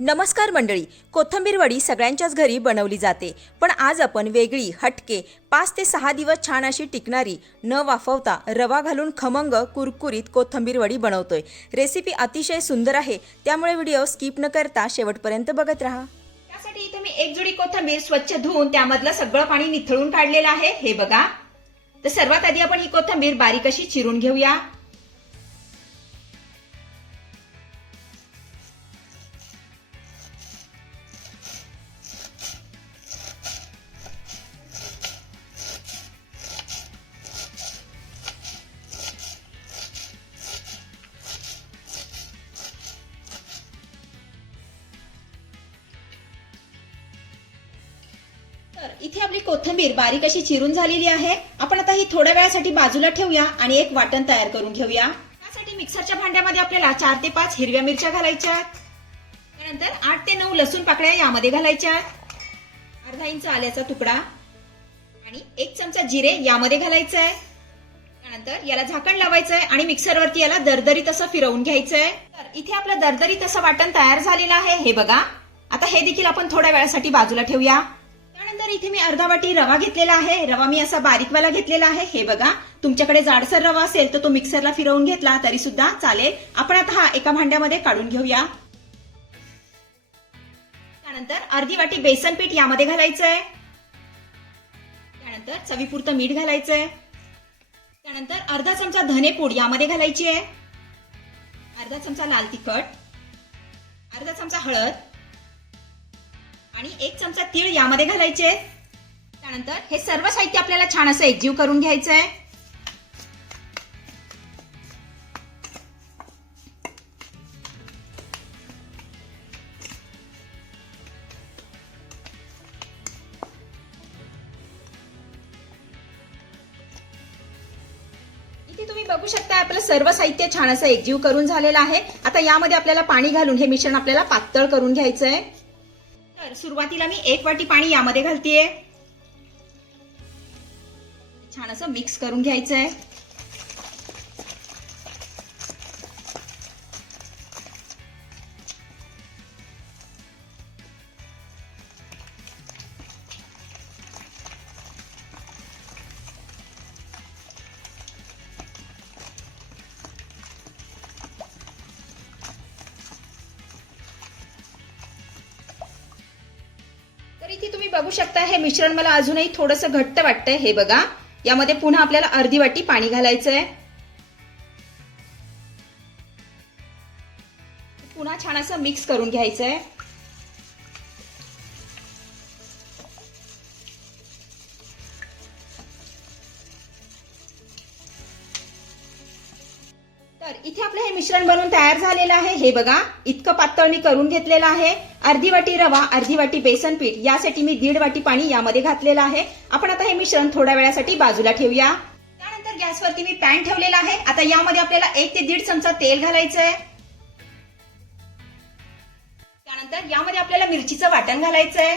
नमस्कार मंडळी कोथंबीर वडी सगळ्यांच्याच घरी बनवली जाते पण आज आपण वेगळी हटके पाच ते सहा दिवस छान अशी टिकणारी न वाफवता रवा घालून खमंग कुरकुरीत कोथंबीर वडी बनवतोय. रेसिपी अतिशय सुंदर आहे त्यामुळे व्हिडिओ स्किप न करता शेवटपर्यंत बघत राहा. त्यासाठी इथे मी एक जोडी कोथंबीर स्वच्छ धुवून त्यामधलं सगळं पाणी निथळून काढलेलं आहे. हे बघा. तर सर्वात आधी आपण ही कोथंबीर बारीक अशी चिरून घेऊया. तर इथे आपली कोथिंबीर बारीक अशी चिरून झालेली आहे. आपण आता ही थोड्या वेळासाठी बाजूला ठेवूया आणि एक वाटण तयार करून घेऊया. त्यासाठी मिक्सरच्या भांड्यामध्ये आपल्याला चार ते पाच हिरव्या मिरच्या घालायच्या त्यानंतर आठ ते नऊ लसूण पाकळ्या यामध्ये घालायच्या अर्धा इंच आल्याचा तुकडा आणि एक चमचा जिरे यामध्ये घालायचं आहे त्यानंतर याला झाकण लावायचं आहे आणि मिक्सरवरती याला दरदरीत असं फिरवून घ्यायचं आहे तर इथे आपलं दरदरीत असं वाटण तयार झालेलं आहे. हे बघा. आता हे देखील आपण थोड्या वेळासाठी बाजूला ठेवूया. त्यानंतर इथे मी अर्धा वाटी रवा घेतलेला आहे. रवा मी असा बारीकवाला घेतलेला आहे. हे बघा तुमच्याकडे जाडसर रवा असेल तर तो मिक्सरला फिरवून घेतला तरी सुद्धा चालेल. आपण आता हा एका भांड्यामध्ये काढून घेऊया. त्यानंतर अर्धी वाटी बेसन पीठ यामध्ये घालायचंय. त्यानंतर चवीपुरतं मीठ घालायचंय. त्यानंतर अर्धा चमचा धनेपूड यामध्ये घालायची आहे. अर्धा चमचा लाल तिखट. अर्धा चमचा हळद. आणि एक चमचा तीळ यामध्ये घालायचे. त्यानंतर हे सर्व साहित्य आपल्याला छान असं एकजीव करून घ्यायचं आहे इथे तुम्ही बघू शकता आपलं सर्व साहित्य छान असं एकजीव करून झालेलं आहे. आता यामध्ये आपल्याला पाणी घालून हे मिश्रण आपल्याला पातळ करून घ्यायचं आहे तर सुरुवातीला मी एक वाटी पाणी यामध्ये घालतेय. छान असं मिक्स करून घ्यायचं आहे इथे तुम्ही बघू शकता. हे मिश्रण मला अजूनही थोडंसं घट्ट वाटतंय. हे बघा. यामध्ये पुन्हा आपल्याला अर्धी वाटी पाणी घालायचंय. पुन्हा छान असं मिक्स करून घ्यायचंय. तर इथे आपलं हे मिश्रण बनवून तयार झालेलं आहे. हे बघा इतकं पातळ मी करून घेतलेलं आहे. अर्धी वाटी रवा अर्धी वाटी बेसन पीठ यासाठी मी दीड वाटी पाणी यामध्ये घातलेलं आहे. आपण आता हे मिश्रण थोड्या वेळासाठी बाजूला ठेवूया. त्यानंतर गॅसवरती मी पॅन ठेवलेला आहे. आता यामध्ये आपल्याला एक ते दीड चमचा तेल घालायचं आहे त्यानंतर यामध्ये आपल्याला मिरचीचं वाटण घालायचं आहे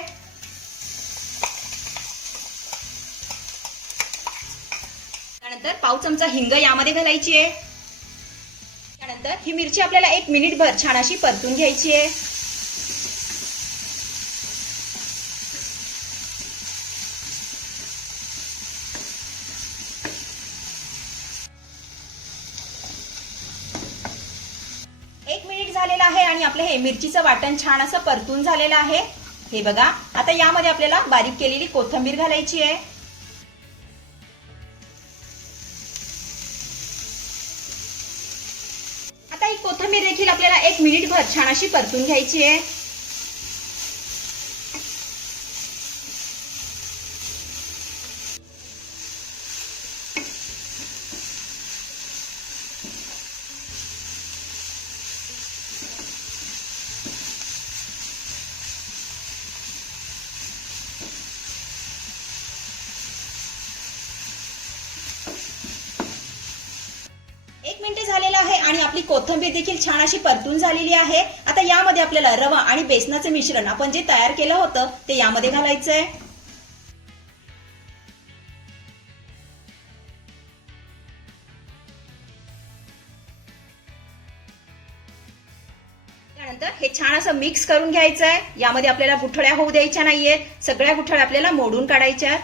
त्यानंतर पाव चमचा हिंग यामध्ये घालायची आहे. तर ही मिरची आपल्याला एक मिनिटभर छान अशी परतून घ्यायची आहे. एक मिनिट झालेलं आहे आणि आपलं हे मिरचीचं वाटण छान असं परतून झालेलं आहे. हे बघा आता यामध्ये आपल्याला बारीक केलेली कोथंबीर घालायची आहे. छान अशी परतून घ्यायची आहे. एक मिनिट झालेलं आहे आणि आपली कोथिंबीर देखील छान अशी परतून झालेली आहे. आता यामध्ये आपल्याला रवा आणि बेसनाचं मिश्रण आपण जे तयार केलं होतं ते यामध्ये घालायचंय. त्यानंतर हे छान असं असं मिक्स करून घ्यायचं आहे यामध्ये आपल्याला गुठळ्या होऊ द्यायच्या नाहीयेत. सगळ्या गुठळ्या आपल्याला मोडून काढायच्या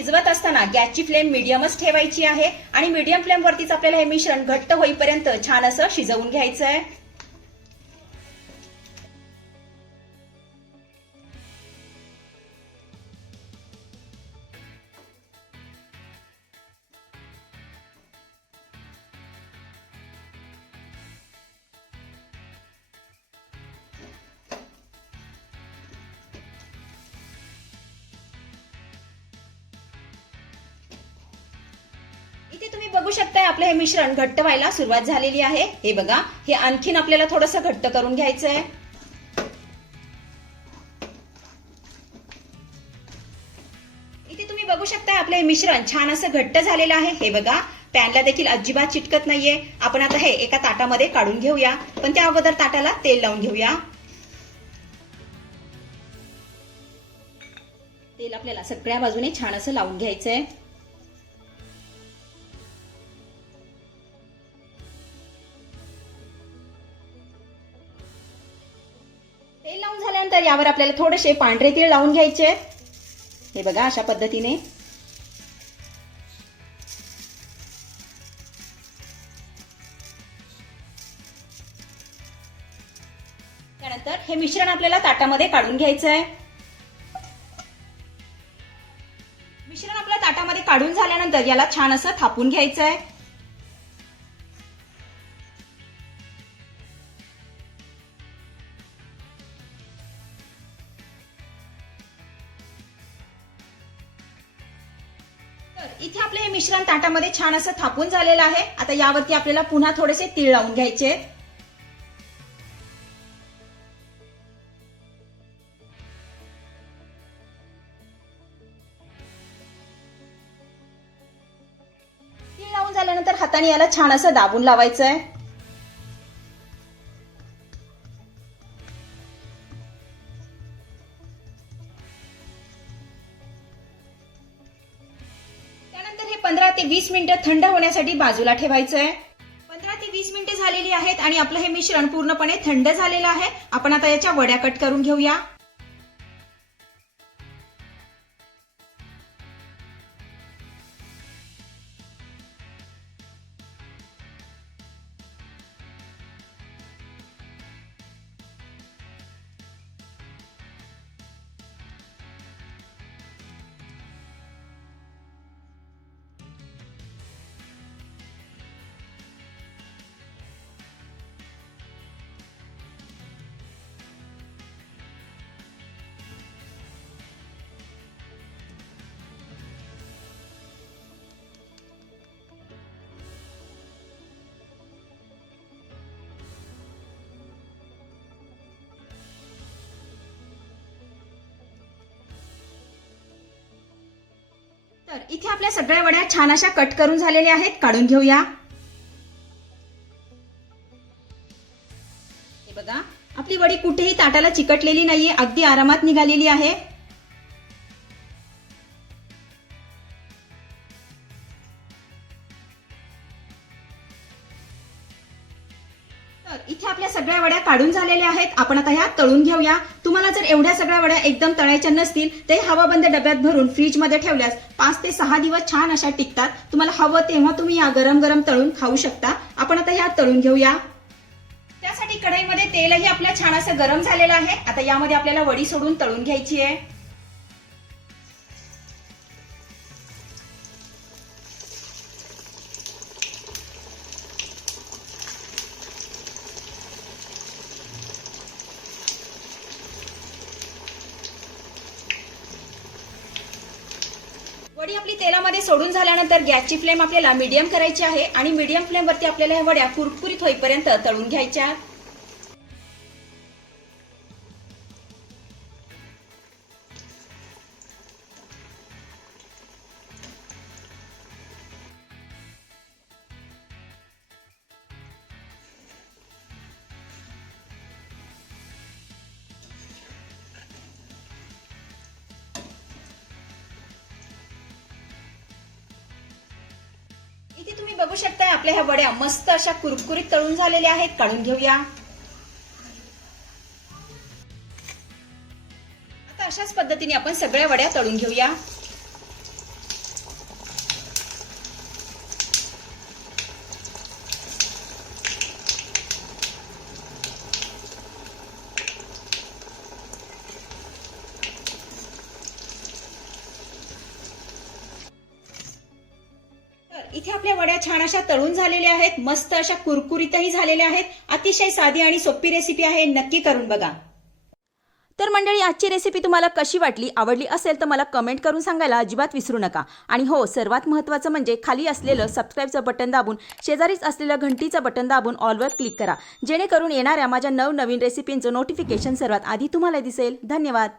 शिजवत असताना गॅसची फ्लेम मिडियमच ठेवायची आहे आणि मिडियम फ्लेम वरतीच आपल्याला हे मिश्रण घट्ट होईपर्यंत छान असं शिजवून घ्यायचं आहे बघू शकताय आपलं हे मिश्रण घट्ट व्हायला सुरुवात झालेली आहे. हे बघा हे आणखीन आपल्याला थोडंसं घट्ट करून घ्यायचं आहे इथे तुम्ही बघू शकताय आपलं हे मिश्रण छान असं घट्ट झालेलं आहे. हे बघा पॅनला देखील अजिबात चिटकत नाहीये. आपण आता हे एका ताटामध्ये काढून घेऊया. पण त्या अगोदर ताटाला तेल लावून घेऊया. तेल आपल्याला सगळ्या बाजूने छान असं लावून घ्यायचंय. तेल यावर आपल्याला थोडेसे पांढरे तीळ लावून घ्यायचे. हे बघा अशा पद्धतीने. त्यानंतर हे मिश्रण आपल्याला ताटामध्ये काढून घ्यायचं आहे मिश्रण आपल्या ताटामध्ये काढून झाल्यानंतर याला छान असं थापून घ्यायचं आहे मिश्रण ताटामध्ये छान असं थापून झालेलं आहे. आता यावरती आपल्याला पुन्हा थोडेसे तीळ लावून घ्यायचे. तीळ लावून झाल्यानंतर हाताने याला छान असं दाबून लावायचं आहे ते वीस मिनिटं थंड होण्यासाठी बाजूला ठेवायचं आहे पंधरा ते वीस मिनिटे झालेली आहेत आणि आपलं हे मिश्रण पूर्णपणे थंड झालेलं आहे. आपण आता याच्या वड्या कट करून घेऊया. तर इथे आपल्या सगळ्या वड्या छान अशा कट करून झालेल्या आहेत. काढून घेऊया. हे बघा आपली वडी कुठेही ताटाला चिकटलेली नाहीये अगदी आरामात निघालेली आहे. सगळ्या वड्या काढून झालेल्या आहेत. आपण आता ह्या तळून घेऊया. तुम्हाला जर एवढ्या सगळ्या वड्या एकदम तळायच्या नसतील ते हवाबंद डब्यात भरून फ्रीजमध्ये ठेवल्यास पाच ते सहा दिवस छान अशा टिकतात. तुम्हाला हवं तेव्हा तुम्ही या गरम गरम तळून खाऊ शकता. आपण आता ह्या तळून घेऊया. त्यासाठी कढईमध्ये तेलही आपलं छान असं गरम झालेलं आहे. आता यामध्ये आपल्याला वडी सोडून तळून घ्यायची आहे. वडी आपली तेलामध्ये सोडून झाल्यानंतर गॅसची फ्लेम आपल्याला मीडियम करायची आहे आणि मीडियम फ्लेमवरती आपल्याला ह्या वड्या कुरकुरीत होईपर्यंत तळून घ्यायच्या. बघू शकताय आपल्या ह्या वड्या मस्त अशा कुरकुरीत तळून झालेल्या आहेत. काढून घेऊया. आता अशाच पद्धतीने आपण सगळ्या वड्या तळून घेऊया. इथे आपल्या वड्या छान अशा तळून झालेल्या आहेत मस्त अशा कुरकुरीतही झालेल्या आहेत. अतिशय साधी आणि सोपी रेसिपी आहे नक्की करून बघा. तर मंडळी आजची रेसिपी तुम्हाला कशी वाटली आवडली असेल तर मला कमेंट करून सांगायला अजिबात विसरू नका. आणि हो सर्वात महत्त्वाचं म्हणजे खाली असलेलं सबस्क्राईबचं बटन दाबून शेजारीच असलेलं घंटीचं बटन दाबून ऑलवर क्लिक करा. जेणेकरून येणाऱ्या माझ्या नवनवीन रेसिपींचं नोटिफिकेशन सर्वात आधी तुम्हाला दिसेल. धन्यवाद.